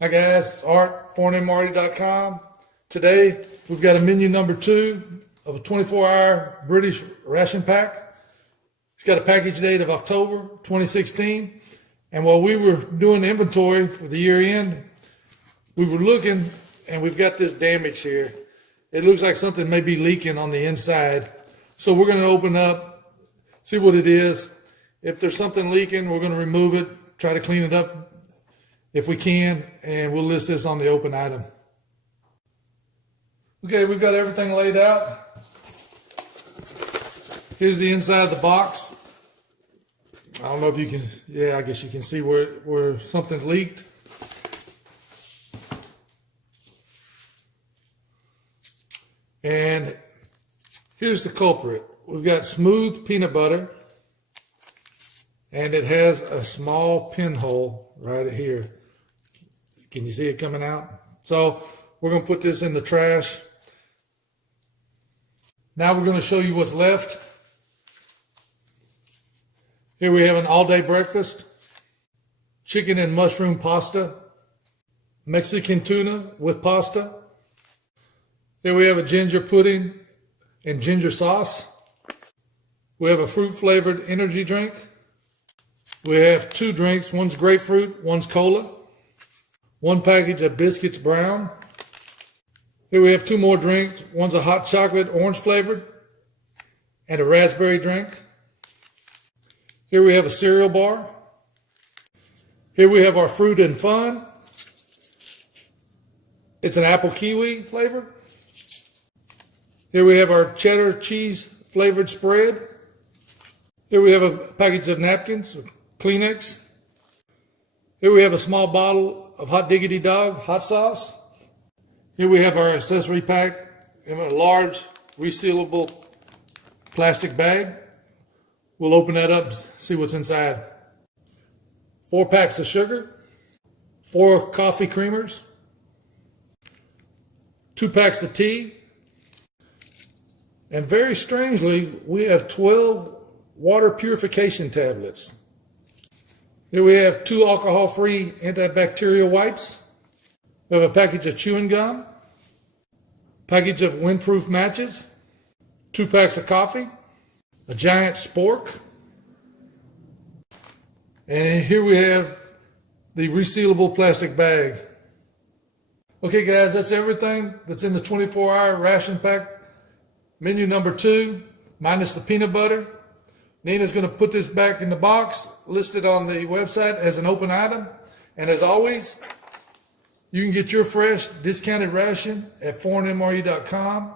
Hi guys, it's Art, ForeignMRE.com. Today we've got a menu number 2 of a 24-hour British ration pack. It's got a package date of October 2016. And while we were doing the inventory for the year end, we were looking and we've got this damage here. It looks like something may be leaking on the inside. So we're going to open up, see what it is. If there's something leaking, we're going to remove it, try to clean it up if we can, and we'll list this on the open item. Okay, we've got everything laid out. Here's the inside of the box. I don't know if you can, yeah, I guess you can see where something's leaked. And here's the culprit. We've got smooth peanut butter, and it has a small pinhole right here. Can you see it coming out? So we're going to put this in the trash. Now we're going to show you what's left. Here we have an all-day breakfast, chicken and mushroom pasta, Mexican tuna with pasta. Here we have a ginger pudding and ginger sauce. We have a fruit-flavored energy drink. We have 2 drinks. One's grapefruit, one's cola. 1 package of biscuits brown. Here we have 2 more drinks. One's a hot chocolate orange flavored and a raspberry drink. Here we have a cereal bar. Here we have our fruit and fun. It's an apple kiwi flavor. Here we have our cheddar cheese flavored spread. Here we have a package of napkins, Kleenex. Here we have a small bottle of Hot Diggity Dog hot sauce. Here we have our accessory pack in a large resealable plastic bag. We'll open that up and see what's inside. 4 packs of sugar, 4 coffee creamers, 2 packs of tea, and very strangely, we have 12 water purification tablets. Here we have 2 alcohol-free antibacterial wipes. We have a package of chewing gum, package of windproof matches, 2 packs of coffee, a giant spork, and here we have the resealable plastic bag. Okay guys, that's everything that's in the 24-hour ration pack. Menu number 2, minus the peanut butter. Nina's going to put this back in the box, listed on the website as an open item. And as always, you can get your fresh discounted ration at ForeignMRE.com.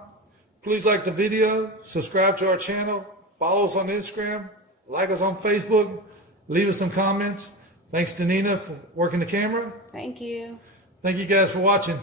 Please like the video, subscribe to our channel, follow us on Instagram, like us on Facebook, leave us some comments. Thanks to Nina for working the camera. Thank you. Thank you guys for watching.